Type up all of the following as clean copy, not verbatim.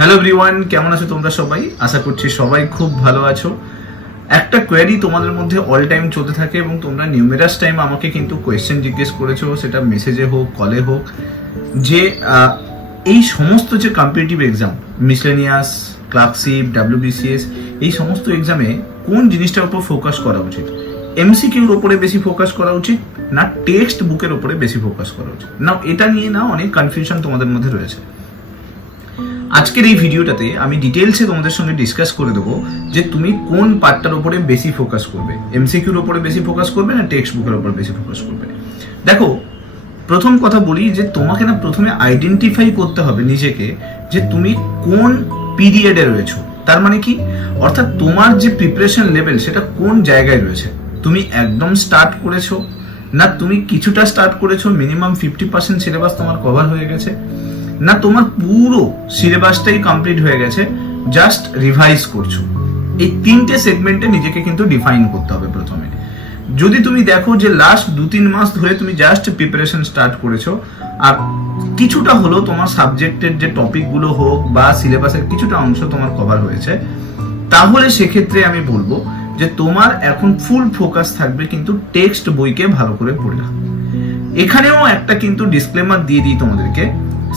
Hello everyone, কেমন আছো তোমরা সবাই? আশা করছি সবাই খুব ভালো আছো। একটা কোয়েরি তোমাদের মধ্যে অল টাইম চলতে থাকে এবং তোমরা নিউমেরাস টাইম আমাকে কিন্তু কোয়েশ্চেন জিজ্ঞেস করেছো, সেটা মেসেজে হোক কলে হোক, যে এই সমস্ত যে competitive exam, miscellaneous, clerkship, WBCS, এই সমস্ত এক্সামে কোন জিনিসটার উপর ফোকাস করা উচিত? এমসিকিউর উপরে বেশি ফোকাস করা উচিত না টেক্সট বুকের উপরে বেশি ফোকাস করা উচিত? না, এটা নিয়ে না অনেক কনফিউশন তোমাদের মধ্যে রয়েছে। আজকের এই ভিডিওটাতে আমি ডিটেলসে তোমাদের সঙ্গে ডিসকাস করে দেবো যে তুমি কোন পার্টটার উপরে বেশি ফোকাস করবে, এমসিকিউর উপরে বেশি ফোকাস করবে না টেক্সট বুকের উপর বেশি ফোকাস করবে। দেখো, প্রথম কথা বলি যে তোমাকে না প্রথমে আইডেন্টিফাই করতে হবে নিজেকে যে তুমি কোন পিরিয়ডে রয়েছো। তার মানে কি, অর্থাৎ তোমার যে প্রিপারেশন লেভেল সেটা কোন জায়গায় রয়েছে। তুমি একদম স্টার্ট করেছো, না তুমি কিছুটা স্টার্ট করেছো, মিনিমাম 50% সিলেবাস তোমার কভার হয়ে গেছে, না তোমার পুরো সিলেবাসটাই কমপ্লিট হয়ে গেছে, জাস্ট রিভাইজ করছো। এই তিনটে সেগমেন্টে নিজেকে কিন্তু ডিফাইন করতে হবে প্রথমে। যদি তুমি দেখো যে লাস্ট 2-3 মাস ধরে তুমি জাস্ট প্রিপারেশন স্টার্ট করেছো আর কিছুটা হলো তোমার সাবজেক্টের যে টপিকগুলো হোক বা সিলেবাসের কিছুটা অংশ তোমার কভার হয়েছে, তাহলে সেক্ষেত্রে আমি বলবো যে তোমার এখন ফুল ফোকাস থাকবে কিন্তু টেক্সট বইকে ভালো করে পড়া। এখানেও একটা কিন্তু ডিসক্লেমার দিয়ে দিই তোমাদেরকে,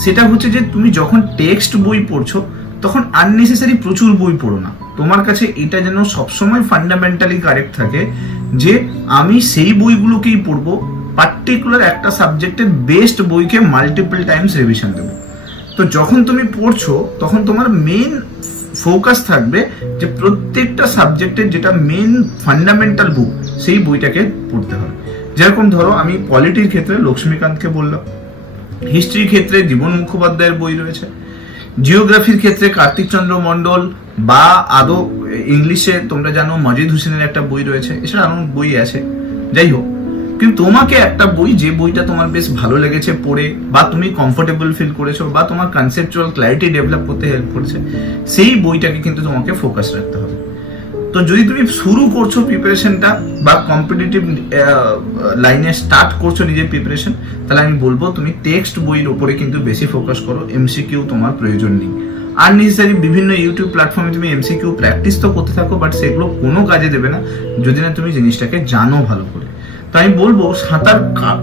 সেটা হচ্ছে যে তুমি যখন টেক্সট বই পড়ছো তখন আননেসেসারি প্রচুর বই পড়ো না। তোমার কাছে এটা যেন সবসময় ফান্ডামেন্টালি কারেক্ট থাকে যে আমি সেই বইগুলোকেই পড়বো, পার্টিকুলার একটা সাবজেক্টের বেস্ট বইকে মাল্টিপল টাইমস রিভিশন দেবো। তো যখন তুমি পড়ছো তখন তোমার মেন ফোকাস থাকবে যে প্রত্যেকটা সাবজেক্টের যেটা মেন ফান্ডামেন্টাল বুক সেই বইটাকে পড়তে হবে। যেরকম ধরো আমি পলিটির ক্ষেত্রে লক্ষ্মীকান্তকে বললাম, হিস্ট্রির ক্ষেত্রে জীবন মুখোপাধ্যায়ের বই রয়েছে, জিওগ্রাফির ক্ষেত্রে কার্তিক চন্দ্র মন্ডল বা আদৌ ইংলিশে তোমরা জানো মজিদ হোসেনের একটা বই রয়েছে, এছাড়া আরো বই আছে। যাই হোক, কিন্তু তোমাকে একটা বই, যে বইটা তোমার বেশ ভালো লেগেছে পড়ে বা তুমি কমফোর্টেবল ফিল করেছো বা তোমার কনসেপচুয়াল ক্ল্যারিটি ডেভেলপ করতে হেল্প করেছে, সেই বইটাকে কিন্তু তোমাকে ফোকাস রাখতে হবে। তো যদি তুমি শুরু করছো প্রিপারেশনটা বা কম্পিটিটিভ লাইনে স্টার্ট করছো নিজের প্রিপারেশন, তাহলে আমি বলবো তুমি টেক্সট বইয়ের উপরে কিন্তু বেশি ফোকাস করো, এমসিকিউ তোমার প্রয়োজন নেই। আননেসেসারি বিভিন্ন ইউটিউব প্ল্যাটফর্মে তুমি এমসিকিউ প্র্যাকটিস তো করতে থাকো, বাট সেগুলো কোনো কাজে দেবে না যদি না তুমি জিনিসটাকে জানো ভালো করে। তো আমি বলবো সাঁতার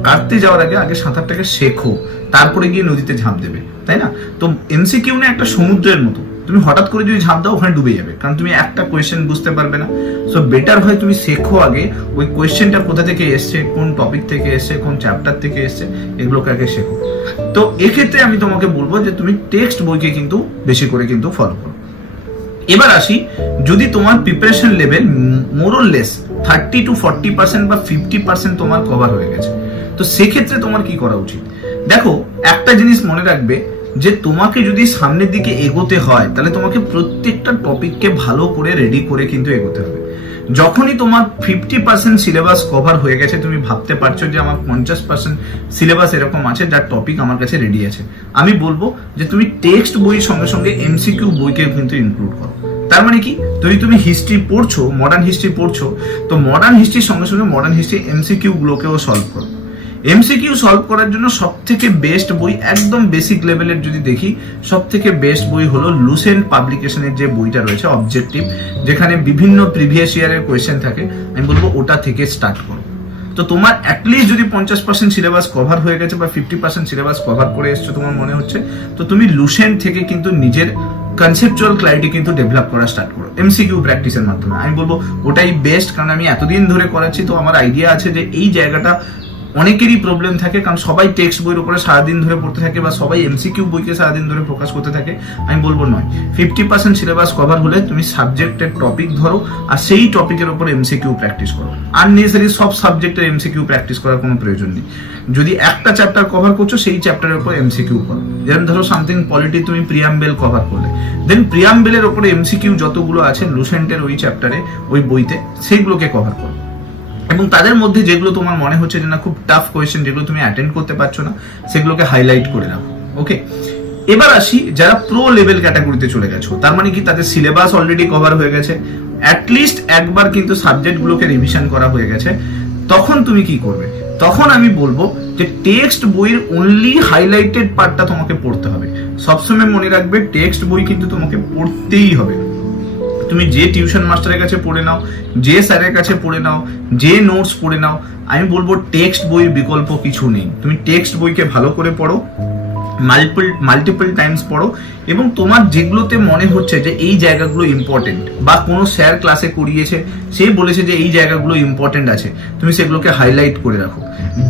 কাটতে যাওয়ার আগে সাঁতারটাকে শেখো, তারপরে গিয়ে নদীতে ঝাঁপ দেবে, তাই না? তো এমসিকিউ না একটা সমুদ্রের মতো, তুমি হঠাৎ করে যদি ঝাঁপ দাও ওখানে ডুবে যাবে, কারণ তুমি একটা কোয়েশ্চেন বুঝতে পারবে না। সো বেটার হয় তুমি শেখো আগে, ওই কোয়েশ্চেনটা কোথা থেকে এসছে, কোন টপিক থেকে এসছে, কোন চ্যাপ্টার থেকে এসছে, এগুলোকে আগে শেখো। তো এক্ষেত্রে আমি তোমাকে বলবো যে তুমি টেক্সট বইকে কিন্তু বেশি করে কিন্তু ফলো করো। এবার আসি, যদি তোমার প্রিপারেশন লেভেল মোরলেস 30 to 40% বা 50% তোমার কভার হয়ে গেছে, তো সেক্ষেত্রে তোমার কি করা উচিত? দেখো, একটা জিনিস মনে রাখবে যে তোমাকে যদি সামনের দিকে এগোতে হয় তাহলে তোমাকে প্রত্যেকটা টপিককে ভালো করে রেডি করে কিন্তু এগোতে হবে। যখনই তোমার 50% সিলেবাস কভার হয়ে গেছে, তুমি ভাবতে পারছো যে আমার 50% সিলেবাস এরকম আছে যার টপিক আমার কাছে রেডি আছে, আমি বলবো যে তুমি টেক্সট বইয়ের সঙ্গে সঙ্গে এমসিকিউ বইকে কিন্তু ইনক্লুড করো। তার মানে কি, তুমি হিস্ট্রি পড়ছো, মডার্ন হিস্ট্রি পড়ছো, তো মডার্ন হিস্ট্রির সঙ্গে সঙ্গে মডার্ন হিস্ট্রি এমসিকিউ গুলোকেও সলভ করো। এমসিকিউ সলভ করার জন্য সব থেকে বেস্ট বই, একদম বেসিক লেভেলের যদি দেখি, সব থেকে বেস্ট বই হলো লুসেন্ট পাবলিকেশনের যে বইটা রয়েছে অবজেক্টিভ, যেখানে বিভিন্ন প্রিভিয়াস ইয়ারের কোয়েশ্চেন থাকে, আমি বলবো ওটা থেকে স্টার্ট করো। তো তোমার অ্যাটলিস্ট যদি 50% সিলেবাস কভার হয়ে গেছে বা 50% সিলেবাস কভার করে এসছো তোমার মনে হচ্ছে, তো তুমি লুসেন্ট থেকে কিন্তু নিজের কনসেপচুয়াল ক্ল্যারিটি কিন্তু ডেভেলপ করা স্টার্ট করো এমসিকিউ প্র্যাকটিসের মাধ্যমে। আমি বলবো ওটাই বেস্ট, কারণ আমি এতদিন ধরে করাচ্ছি, তো আমার আইডিয়া আছে যে এই জায়গাটা অনেকেরই প্রবলেম থাকে, কারণ সবাই টেক্সট বইয়ের উপরে সারাদিন ধরে পড়তে থাকে বা সবাই এমসিকিউ বইকে সারাদিন ধরে ফোকাস করতে থাকে। আমি বলবো নয়, 50% সিলেবাস কভার হলে তুমি সাবজেক্টের টপিক ধরো আর সেই টপিকের উপর এমসিকিউ প্র্যাকটিস করো। আননেসেসারি সব সাবজেক্টের এমসিকিউ প্র্যাকটিস করার কোনো প্রয়োজন নেই। যদি একটা চ্যাপ্টার কভার করছো সেই চ্যাপ্টারের উপর এমসিকিউ করো। যেমন ধরো সামথিং পলিটি, তুমি প্রিয়াম্বেল কভার করলে, দেন প্রিয়াম্বেলের উপরে এমসিকিউ যতগুলো আছে লুসেন্টের ওই চ্যাপ্টারে ওই বইতে, সেইগুলোকে কভার করো। এবং তাদের মধ্যে যেগুলো তোমার মনে হচ্ছে যে না খুব টাফ কোয়েশ্চেন, যেগুলো তুমি অ্যাটেন্ড করতে পারছো না, সেগুলোকে হাইলাইট করে রাখো। ওকে, এবার আসি যারা প্রো লেভেল ক্যাটাগরিতে চলে গেছো, তার মানে কি তাদের সিলেবাস অলরেডি কভার হয়ে গেছে, অ্যাটলিস্ট একবার কিন্তু সাবজেক্টগুলোকে রিভিশন করা হয়ে গেছে, তখন তুমি কি করবে? তখন আমি বলবো যে টেক্সট বইয়ের অনলি হাইলাইটেড পার্টটা তোমাকে পড়তে হবে। সবসময় মনে রাখবে টেক্সট বই কিন্তু তোমাকে পড়তেই হবে। তুমি যে টিউশন মাস্টারের কাছে পড়ে নাও, যে স্যারের কাছে পড়ে নাও, যে নোটস পড়ে নাও, আমি বলবো টেক্সট বইয়ের বিকল্প কিছু নেই। তুমি টেক্সট বইকে ভালো করে পড়ো, মাল্টিপল টাইমস পড়ো, এবং তোমার যেগুলোতে মনে হচ্ছে যে এই জায়গাগুলো ইম্পর্টেন্ট, বা কোনো স্যার ক্লাসে করিয়েছে, সে বলেছে যে এই জায়গাগুলো ইম্পর্টেন্ট আছে, তুমি সেগুলোকে হাইলাইট করে রাখো।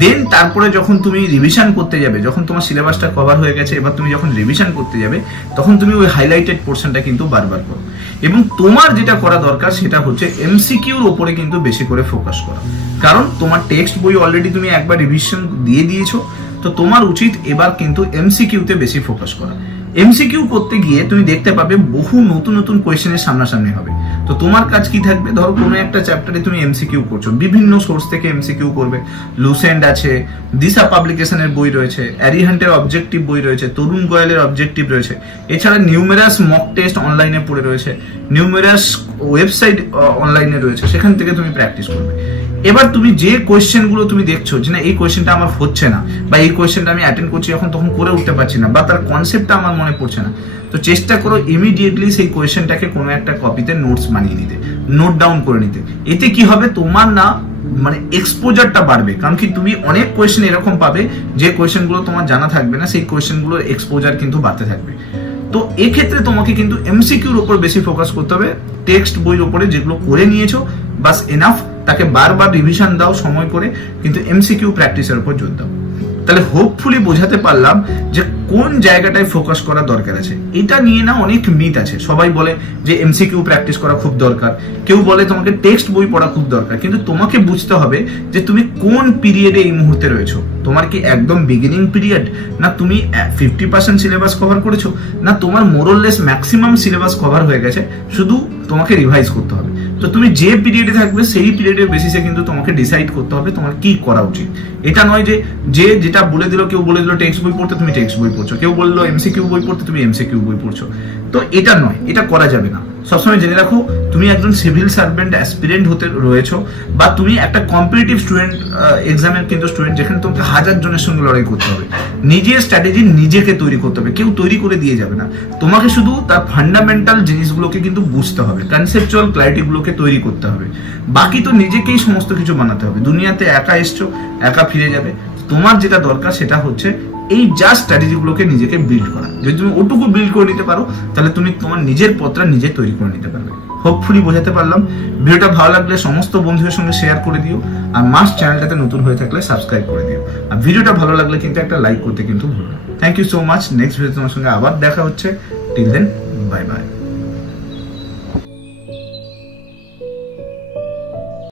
দেন তারপরে যখন তুমি রিভিশন করতে যাবে, যখন তোমার সিলেবাসটা কভার হয়ে গেছে, এবার তুমি যখন রিভিশন করতে যাবে, তখন তুমি ওই হাইলাইটেড পোর্শনটা কিন্তু বারবার করো। এবং তোমার যেটা করা দরকার সেটা হচ্ছে এমসিকিউর ওপরে কিন্তু বেশি করে ফোকাস করা, কারণ তোমার টেক্সট বই অলরেডি তুমি একবার রিভিশন দিয়ে দিয়েছো, তো তোমার উচিত এবার কিন্তু এমসিকিউতে বেশি ফোকাস করা। এমসিকিউ করতে গিয়ে তুমি দেখতে পাবে বহু নতুন নতুন কোয়েশ্চেনের সামনাসামনি হবে। তো তোমার কাজ কি থাকবে, ধরো কোনো একটা চ্যাপ্টারে তুমি এমসিকিউ করছো, বিভিন্ন সোর্স থেকে এমসিকিউ করবে। লুসেন্ট আছে, দিশা পাবলিকেশনের বই রয়েছে, অ্যারিহান্টের অবজেক্টিভ বই রয়েছে, তরুণ গোয়েলের অবজেক্টিভ রয়েছে, এছাড়া নিউমেরাস মক টেস্ট অনলাইনে পড়ে রয়েছে, নিউমেরাস ওয়েবসাইট অনলাইনে রয়েছে, সেখান থেকে তুমি প্র্যাকটিস করবে। এবার তুমি যে কোয়েশ্চেন গুলো তুমি দেখছো যে না এই কোয়েশ্চেনটা আমার হচ্ছে না, বা এই কোয়েশ্চেনটা আমি অ্যাটেন্ড করছি এখন তখন করে উঠতে পারছি না, বা তার কনসেপ্টটা আমার মনে পড়ছে না, তো চেষ্টা করো ইমিডিয়েটলি সেই কোয়েশ্চেনটাকে কোনো একটা কপিতে নোটস বানিয়ে নিতে, নোট ডাউন করে নিতে। এতে কি হবে, তোমার না মানে এক্সপোজারটা বাড়বে, কারণ কি তুমি অনেক কোয়েশ্চেন এরকম পাবে যে কোয়েশ্চেন গুলো তোমার জানা থাকবে না, সেই কোয়েশ্চেন গুলোর এক্সপোজার কিন্তু বাড়তে থাকবে। তো এক্ষেত্রে তোমাকে কিন্তু এমসিকিউর উপর বেশি ফোকাস করতে হবে। টেক্সট বইয়ের উপরে যেগুলো করে নিয়েছো বাস এনাফ, তাকে বারবার রিভিশন দাও সময় করে, কিন্তু এমসিকিউ প্র্যাকটিসের উপর জোর দাও। তাহলে হোপফুলি বোঝাতে পারলাম যে কোন জায়গাটায় ফোকাস করা দরকার আছে। এটা নিয়ে না অনেক মিথ আছে, সবাই বলে যে এমসিকিউ প্র্যাকটিস করা খুব দরকার, কেউ বলে তোমাকে টেক্সট বই পড়া খুব দরকার, কিন্তু তোমাকে বুঝতে হবে যে তুমি কোন পিরিয়ডে এই মুহূর্তে রয়েছো। তোমার কি একদম বিগিনিং পিরিয়ড, না তুমি 50% সিলেবাস কভার করেছো, না তোমার মোরলেস ম্যাক্সিমাম সিলেবাস কভার হয়ে গেছে, শুধু তোমাকে রিভাইজ করতে হবে। তো তুমি যে পিরিয়ডে থাকবে সেই পিরিয়ডের বেসিসে কিন্তু তোমাকে ডিসাইড করতে হবে তোমার কি করা উচিত। এটা নয় যে যেটা বলে দিল, কেউ বলে দিল টেক্সট বই পড়তে তুমি টেক্সট বই পড়ছো, কেউ বললো এমসিকিউ বই পড়তে তুমি এমসিকিউ বই পড়ছো, তো এটা নয়, এটা করা যাবে না। সবসময় জেনে রাখো তুমি একজন সিভিল সার্ভেন্ট অ্যাসপিরেন্ট হতে রয়েছো, বা তুমি একটা কম্পিটিটিভ স্টুডেন্ট, এক্সামের কিন্তু স্টুডেন্ট, যেখানে তোমাকে হাজার জনের সঙ্গে লড়াই করতে হবে। নিজের স্ট্র্যাটেজি নিজেকে তৈরি করতে হবে, কেউ তৈরি করে দিয়ে যাবে না। তোমাকে শুধু তার ফান্ডামেন্টাল জিনিসগুলোকে কিন্তু বুঝতে হবে, কনসেপচুয়াল ক্ল্যারিটিগুলোকে তৈরি করতে হবে, বাকি তো নিজেকেই সমস্ত কিছু বানাতে হবে। দুনিয়াতে একা এসছো, একা ফিরে যাবে। তোমার যেটা দরকার সেটা হচ্ছে এই জাস্ট স্ট্র্যাটেজিগুলোকে নিজেকে বিল্ড করা। যদি তুমি ওটুকু বিল্ড করে নিতে পারো, তাহলে তুমি তোমার নিজের পথটা নিজে তৈরি করে নিতে পারবে। হোপফুলি বোঝাতে পারলাম। ভিডিওটা ভালো লাগলে সমস্ত বন্ধুদের সঙ্গে শেয়ার করে দিও, আর মাস্ট চ্যানেলটাতে নতুন হয়ে থাকলে সাবস্ক্রাইব করে দিও, আর ভিডিওটা ভালো লাগলে কিন্তু একটা লাইক করতে কিন্তু ভুলো না। Thank you so much. Next video তোমার সঙ্গে আবার দেখা হচ্ছে। Till then, bye by.